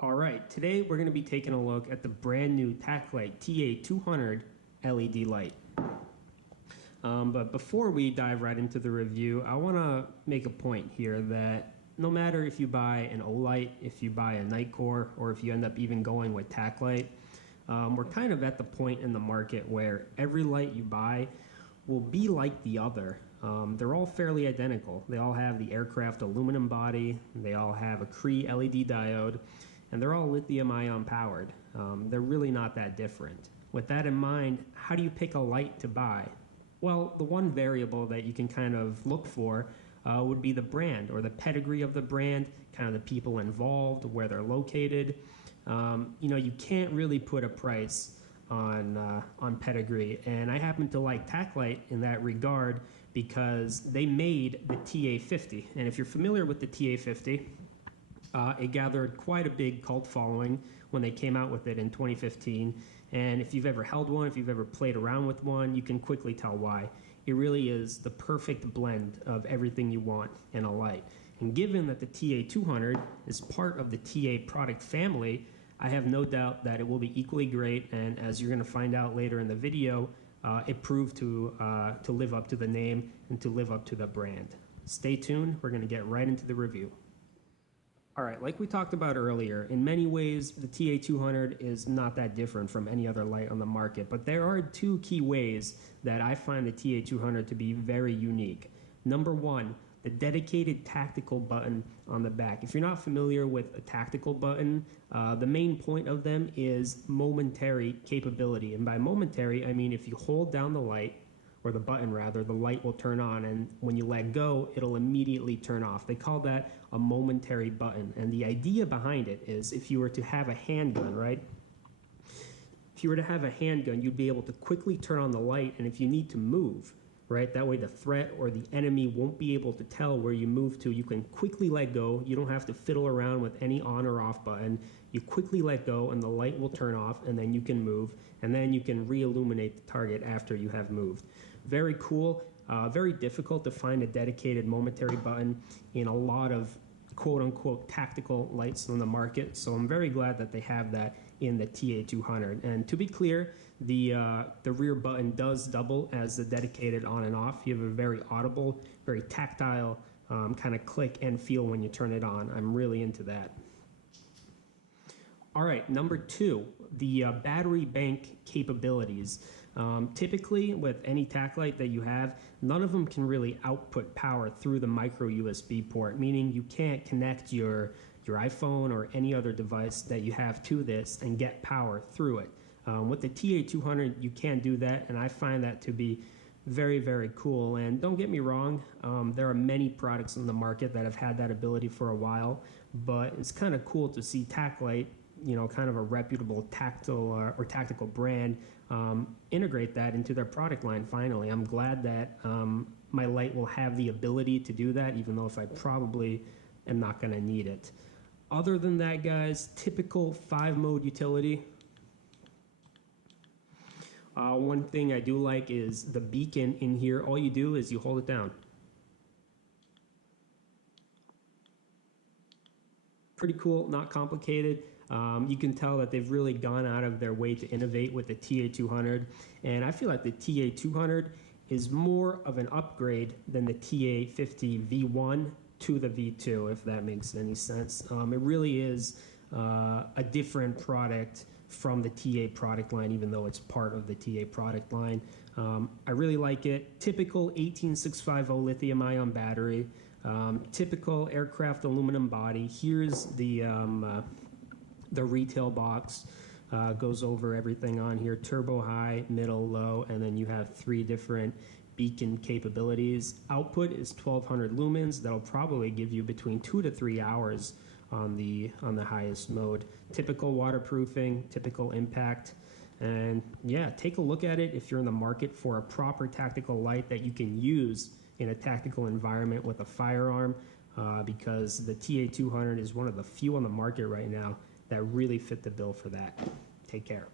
Alright, today we're going to be taking a look at the brand new TakLite TA-200 LED light. But before we dive right into the review, I want to make a point here that no matter if you buy an Olight, if you buy a Nitecore, or if you end up even going with TakLite, we're kind of at the point in the market where every light you buy will be like the other. They're all fairly identical. They all have the aircraft aluminum body, they all have a Cree LED diode, and they're all lithium-ion powered. They're really not that different. With that in mind, how do you pick a light to buy? Well, the one variable that you can kind of look for would be the brand or the pedigree of the brand, kind of the people involved, where they're located. You can't really put a price on pedigree, and I happen to like TakLite in that regard because they made the TA-50, and if you're familiar with the TA-50, it gathered quite a big cult following when they came out with it in 2015, and if you've ever held one, if you've ever played around with one, you can quickly tell why. It really is the perfect blend of everything you want in a light. And given that the TA-200 is part of the TA product family, I have no doubt that it will be equally great, and as you're going to find out later in the video, it proved to live up to the name and to live up to the brand. Stay tuned, we're going to get right into the review. Alright, like we talked about earlier, in many ways the TA-200 is not that different from any other light on the market, but there are two key ways that I find the TA-200 to be very unique. Number one, the dedicated tactical button on the back. If you're not familiar with a tactical button, the main point of them is momentary capability. And by momentary, I mean if you hold down the light, or the button rather, the light will turn on, and when you let go, it'll immediately turn off. They call that a momentary button. And the idea behind it is if you were to have a handgun, right? If you were to have a handgun, you'd be able to quickly turn on the light, and if you need to move, right, that way the threat or the enemy won't be able to tell where you move to. You can quickly let go. You don't have to fiddle around with any on or off button. You quickly let go and the light will turn off, and then you can move, and then you can re-illuminate the target after you have moved. Very cool. Very difficult to find a dedicated momentary button in a lot of quote-unquote tactical lights on the market, so I'm very glad that they have that in the TA-200. And to be clear, the rear button does double as the dedicated on and off. You have a very audible, very tactile kind of click and feel when you turn it on. I'm really into that. Alright, number two, the battery bank capabilities. Typically, with any TakLite that you have, none of them can really output power through the micro USB port, meaning you can't connect your iPhone or any other device that you have to this and get power through it. With the TA-200, you can do that, and I find that to be very, very cool. And don't get me wrong, there are many products on the market that have had that ability for a while, but it's kind of cool to see TakLite, kind of a reputable tactical brand, integrate that into their product line finally. I'm glad that my light will have the ability to do that, even though if I probably am not going to need it. Other than that, guys, typical 5-mode utility. One thing I do like is the beacon in here. All you do is you hold it down. Pretty cool, not complicated. You can tell that they've really gone out of their way to innovate with the TA-200, and I feel like the TA-200 is more of an upgrade than the TA-50 V1 to the V2, if that makes any sense. It really is a different product from the TA product line, even though it's part of the TA product line. I really like it. Typical 18650 lithium-ion battery, typical aircraft aluminum body. Here's the retail box. Goes over everything on here: turbo, high, middle, low, and then you have 3 different beacon capabilities. Output is 1200 lumens. That'll probably give you between 2 to 3 hours on the highest mode. Typical waterproofing, typical impact, and yeah, take a look at it if you're in the market for a proper tactical light that you can use in a tactical environment with a firearm, because the TA-200 is one of the few on the market right now that really fit the bill for that. Take care.